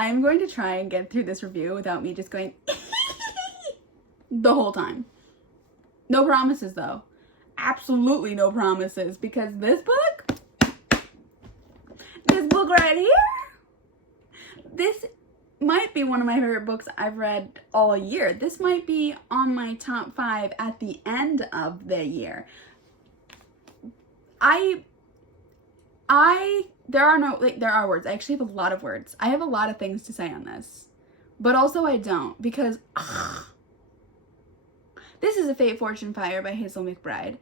I'm going to try and get through this review without me just going the whole time. No promises though. Absolutely no promises, because this book right here, this might be one of my favorite books I've read all year. This might be on my top 5 at the end of the year. There are words. I actually have a lot of words. I have a lot of things to say on this, but also I don't, because this is A Fate, Fortune, Fire by Hazel McBride.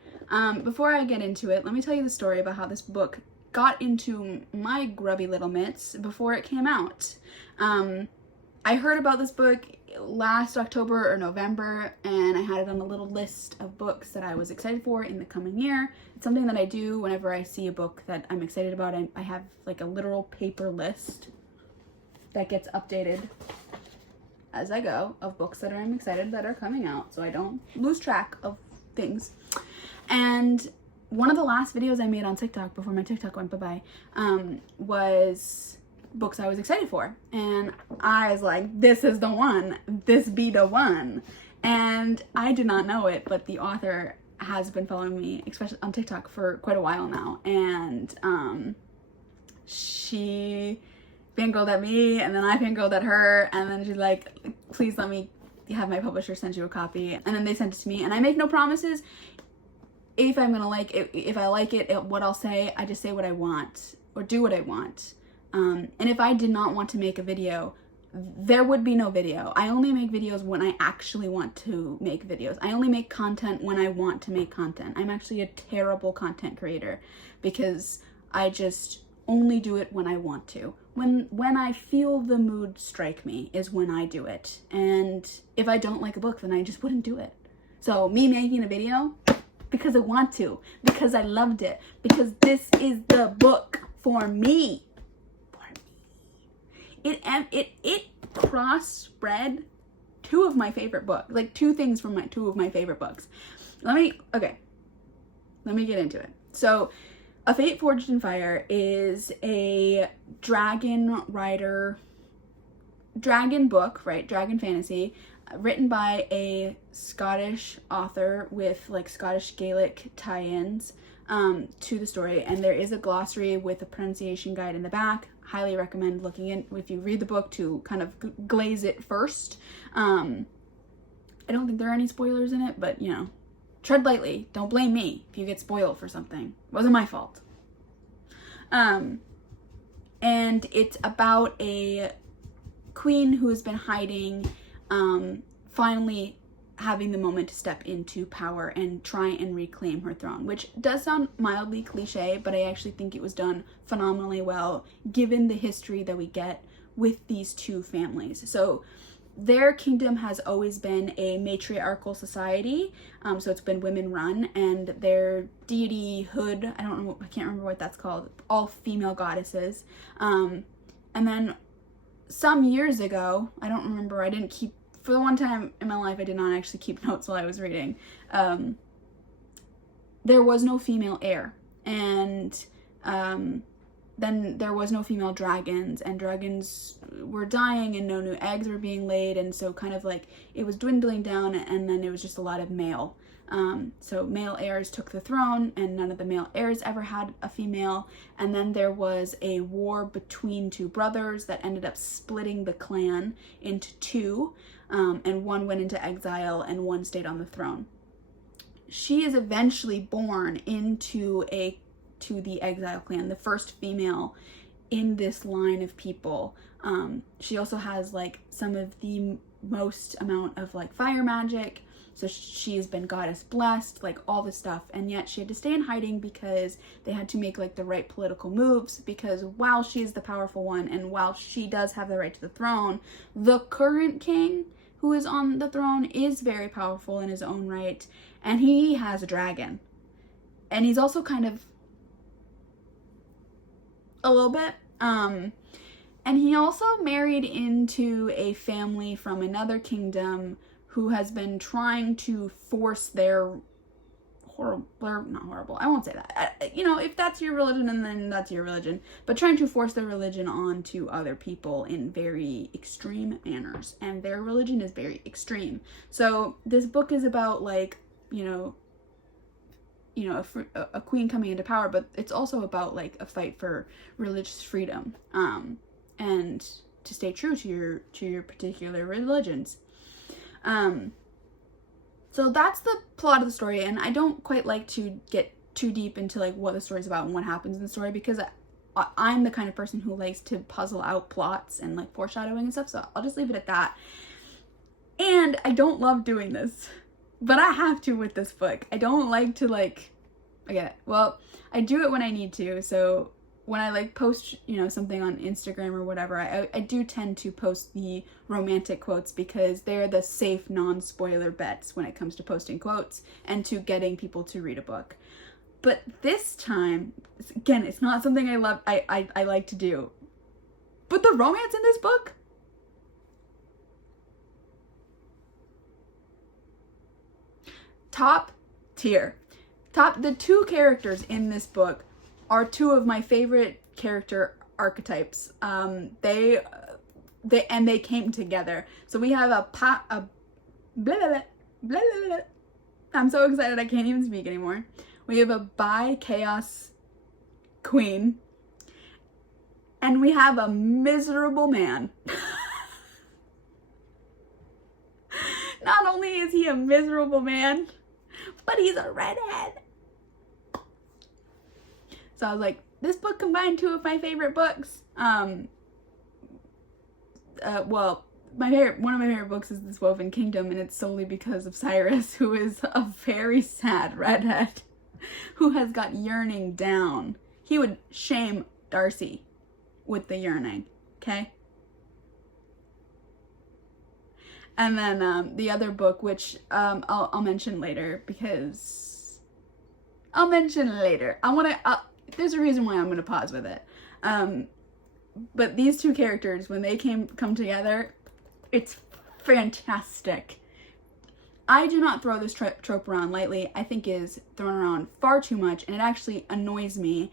Before I get into it, let me tell you the story about how this book got into my grubby little mitts before it came out. I heard about this book last October or November, and I had it on a little list of books that I was excited for in the coming year. It's something that I do whenever I see a book that I'm excited about. I have like a literal paper list that gets updated as I go of books that I'm excited that are coming out, so I don't lose track of things. And one of the last videos I made on TikTok before my TikTok went bye-bye was books I was excited for, and I was like, this is the one, this be the one. And I did not know it, but the author has been following me, especially on TikTok, for quite a while now, and she fangirled at me, and then I fangirled at her, and then she's like, please let me have my publisher send you a copy. And then they sent it to me, and I make no promises if I'm gonna like it. If I like it, what I'll say, I just say what I want or do what I want. And if I did not want to make a video, there would be no video. I only make videos when I actually want to make videos. I only make content when I want to make content. I'm actually a terrible content creator because I just only do it when I want to. When I feel the mood strike me is when I do it. And if I don't like a book, then I just wouldn't do it. So me making a video, because I want to, because I loved it, because this is the book for me. It cross-spread two of my favorite books, like two things from two of my favorite books. Let me get into it. So, A Fate, Forged Fire is a dragon book, right? Dragon fantasy, written by a Scottish author with like Scottish Gaelic tie-ins to the story, and there is a glossary with a pronunciation guide in the back. Highly recommend looking in if you read the book to kind of glaze it first. I don't think there are any spoilers in it, but you know, tread lightly. Don't blame me if you get spoiled for something. It wasn't my fault. And it's about a queen who has been hiding, finally having the moment to step into power and try and reclaim her throne, which does sound mildly cliche, but I actually think it was done phenomenally well given the history that we get with these two families. So their kingdom has always been a matriarchal society, so it's been women run, and their deityhood, I can't remember what that's called, all female goddesses. And then some years ago, I don't remember, for the one time in my life I did not actually keep notes while I was reading, there was no female heir, and then there was no female dragons, and dragons were dying and no new eggs were being laid, and so kind of like it was dwindling down, and then it was just a lot of male. So male heirs took the throne, and none of the male heirs ever had a female, and then there was a war between two brothers that ended up splitting the clan into two, and one went into exile and one stayed on the throne. She is eventually born into the exile clan, the first female in this line of people. She also has like some of the most amount of like fire magic, so she has been goddess blessed, like all this stuff, and yet she had to stay in hiding because they had to make like the right political moves, because while she is the powerful one and while she does have the right to the throne, the current king who is on the throne is very powerful in his own right, and he has a dragon, and he's also kind of a little bit, and he also married into a family from another kingdom who has been trying to force their horrible, not horrible, I won't say that. You know, if that's your religion, then that's your religion. But trying to force their religion onto other people in very extreme manners. And their religion is very extreme. So this book is about, like, a queen coming into power, but it's also about, like, a fight for religious freedom. And to stay true to your particular religions. So that's the plot of the story, and I don't quite like to get too deep into, like, what the story's about and what happens in the story, because I'm the kind of person who likes to puzzle out plots and, like, foreshadowing and stuff, so I'll just leave it at that. And I don't love doing this, but I have to with this book. I don't like to, like, I do it when I need to, so when I, like, post, something on Instagram or whatever, I do tend to post the romantic quotes because they're the safe, non-spoiler bets when it comes to posting quotes and to getting people to read a book. But this time, again, it's not something I love, I like to do. But the romance in this book? Top tier. The two characters in this book are two of my favorite character archetypes. They came together. So we have I'm so excited I can't even speak anymore. We have a bi-chaos queen, and we have a miserable man. Not only is he a miserable man, but he's a redhead. So I was like, this book combined two of my favorite books. One of my favorite books is This Woven Kingdom, and it's solely because of Cyrus, who is a very sad redhead who has got yearning down. He would shame Darcy with the yearning, okay? And then the other book, which I'll mention later, because I'll mention later. There's a reason why I'm gonna pause with it. But these two characters, when they come together, it's fantastic. I do not throw this trope around lightly. I think it is thrown around far too much, and it actually annoys me.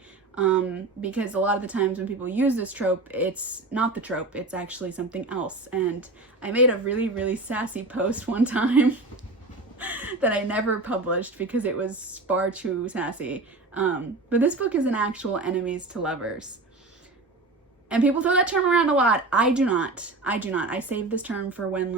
Because a lot of the times when people use this trope, it's not the trope, it's actually something else. And I made a really, really sassy post one time that I never published because it was far too sassy. But this book is an actual enemies to lovers. And people throw that term around a lot. I do not. I save this term for when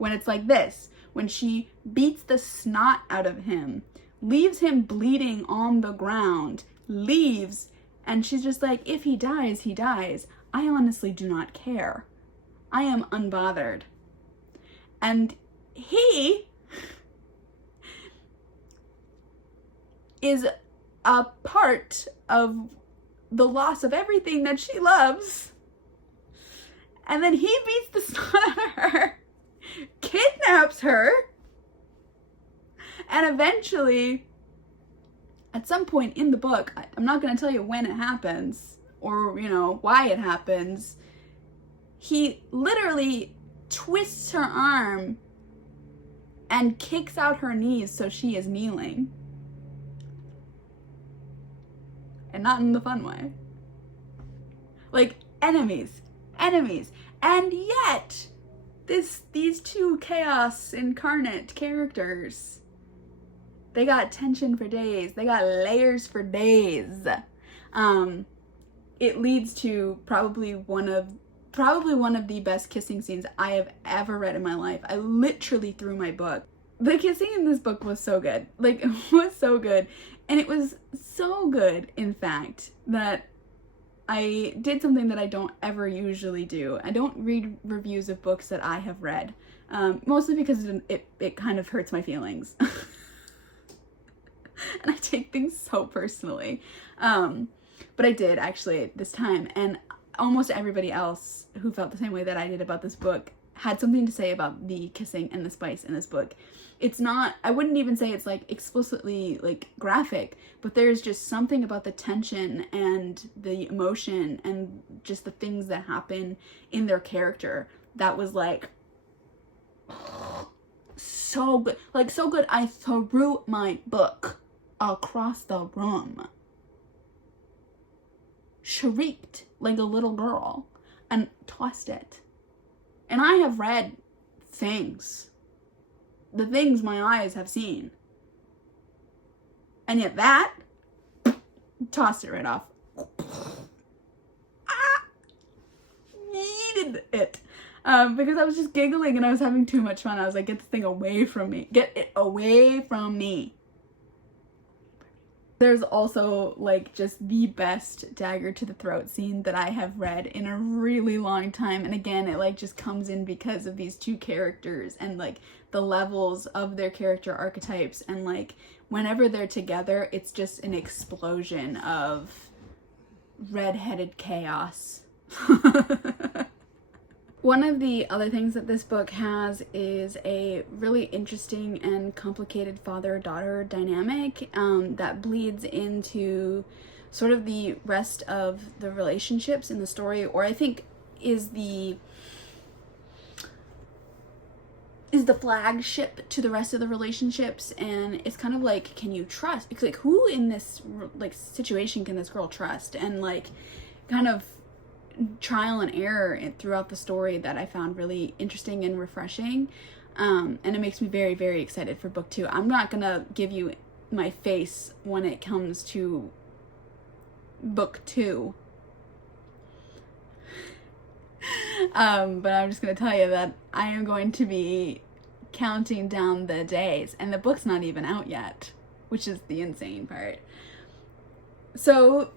it's like this. When she beats the snot out of him, leaves him bleeding on the ground, leaves, and she's just like, if he dies, he dies. I honestly do not care. I am unbothered. And he is a part of the loss of everything that she loves. And then he beats the snot out of her, kidnaps her, and eventually, at some point in the book, I'm not going to tell you when it happens or, why it happens, he literally twists her arm and kicks out her knees so she is kneeling. And not in the fun way. Like, enemies. And yet, these two chaos incarnate characters, they got tension for days. They got layers for days. It leads to probably one of the best kissing scenes I have ever read in my life. I literally threw my book. The kissing in this book was so good. Like, it was so good. And it was so good, in fact, that I did something that I don't ever usually do. I don't read reviews of books that I have read. Mostly because it kind of hurts my feelings. And I take things so personally. But I did, actually, this time. And almost everybody else who felt the same way that I did about this book had something to say about the kissing and the spice in this book. It's not, I wouldn't even say it's, like, explicitly, like, graphic, but there's just something about the tension and the emotion and just the things that happen in their character that was, like, so so good. Like, so good I threw my book across the room. Shrieked like a little girl and tossed it. And I have read things. The things my eyes have seen. And yet that, tossed it right off. Needed it. Because I was just giggling and I was having too much fun. I was like, get this thing away from me. Get it away from me. There's also, like, just the best dagger to the throat scene that I have read in a really long time. And again, it, like, just comes in because of these two characters and, like, the levels of their character archetypes. And, like, whenever they're together, it's just an explosion of red-headed chaos. One of the other things that this book has is a really interesting and complicated father-daughter dynamic that bleeds into sort of the rest of the relationships in the story, or I think is the flagship to the rest of the relationships. And it's kind of like, can you trust? It's like, who in this like situation can this girl trust? And like kind of trial and error throughout the story that I found really interesting and refreshing. And it makes me very, very excited for book 2. I'm not gonna give you my face when it comes to book 2. But I'm just gonna tell you that I am going to be counting down the days, and the book's not even out yet, which is the insane part. So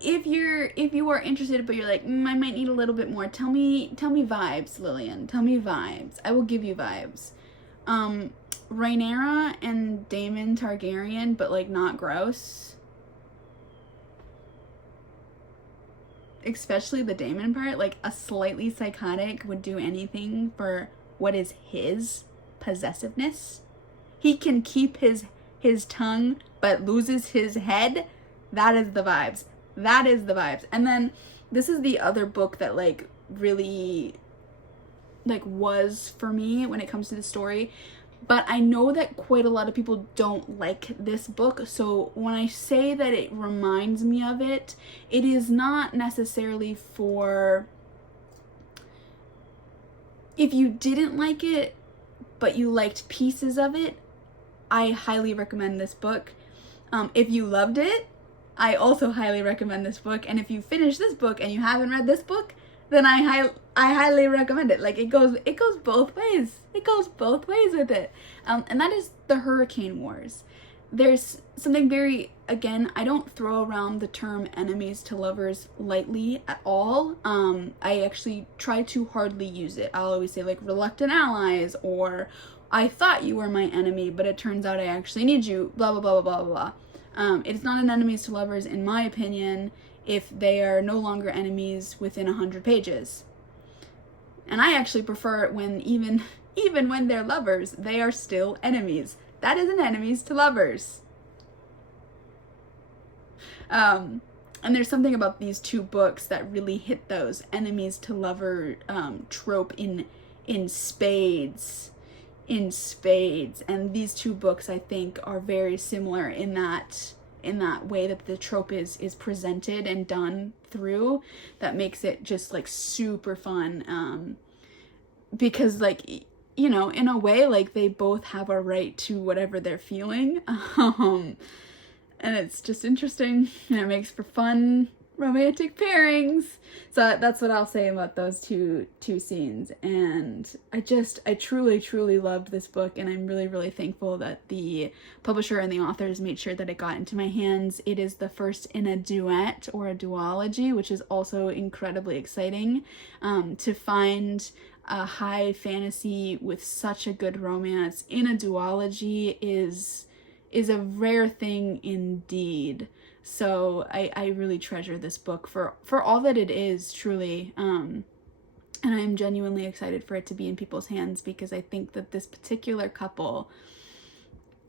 if you are interested, but you're like, I might need a little bit more, tell me vibes, Lillian. Tell me vibes. I will give you vibes. Rhaenyra and Daemon Targaryen, but like not gross. Especially the Daemon part, like a slightly psychotic would do anything for what is his possessiveness. He can keep his tongue, but loses his head. That is the vibes. That is the vibes. And then this is the other book that like really like was for me when it comes to the story. But I know that quite a lot of people don't like this book. So when I say that it reminds me of it, it is not necessarily for if you didn't like it, but you liked pieces of it. I highly recommend this book. If you loved it, I also highly recommend this book. And if you finish this book and you haven't read this book, then I highly recommend it. Like it goes both ways. It goes both ways with it. And that is the Hurricane Wars. There's something very, again, I don't throw around the term enemies to lovers lightly at all. I actually try to hardly use it. I'll always say like reluctant allies, or I thought you were my enemy, but it turns out I actually need you, blah, blah, blah, blah, blah, blah. It's not an enemies to lovers, in my opinion, if they are no longer enemies within 100 pages. And I actually prefer it when even when they're lovers, they are still enemies. That is an enemies to lovers. And there's something about these two books that really hit those enemies to lover trope in spades. In spades. And these two books, I think, are very similar in that way that the trope is presented and done through, that makes it just like super fun. Because like, you know, in a way, like they both have a right to whatever they're feeling. And it's just interesting, and it makes for fun romantic pairings. So that's what I'll say about those two scenes. And I truly loved this book, and I'm really thankful that the publisher and the authors made sure that it got into my hands. It is the first in a duet or a duology, which is also incredibly exciting. To find a high fantasy with such a good romance in a duology is a rare thing indeed. So I really treasure this book for all that it is, truly. And I'm genuinely excited for it to be in people's hands, because I think that this particular couple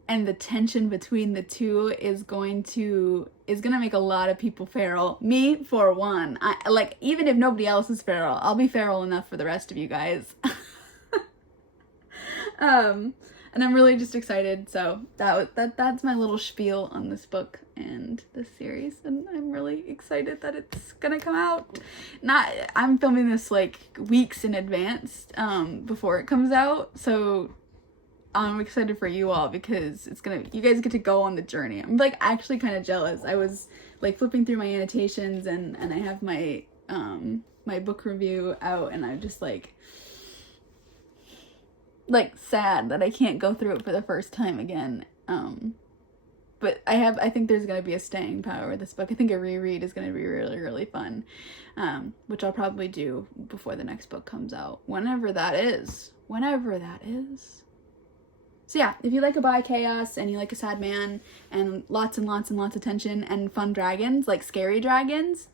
and the tension between the two is gonna make a lot of people feral. Me, for one. Like, even if nobody else is feral, I'll be feral enough for the rest of you guys. And I'm really just excited. So that's my little spiel on this book and this series, and I'm really excited that it's gonna come out. I'm filming this like weeks in advance before it comes out, so I'm excited for you all because you guys get to go on the journey. I'm like actually kind of jealous. I was like flipping through my annotations and I have my my book review out, and I'm just like sad that I can't go through it for the first time again. But I think there's going to be a staying power with this book. I think a reread is going to be really, really fun, which I'll probably do before the next book comes out, whenever that is. So yeah, if you like a bi chaos and you like a sad man and lots of tension and fun dragons, like scary dragons,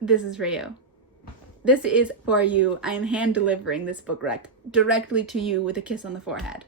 this is for you. This is for you. I am hand delivering this book directly to you with a kiss on the forehead.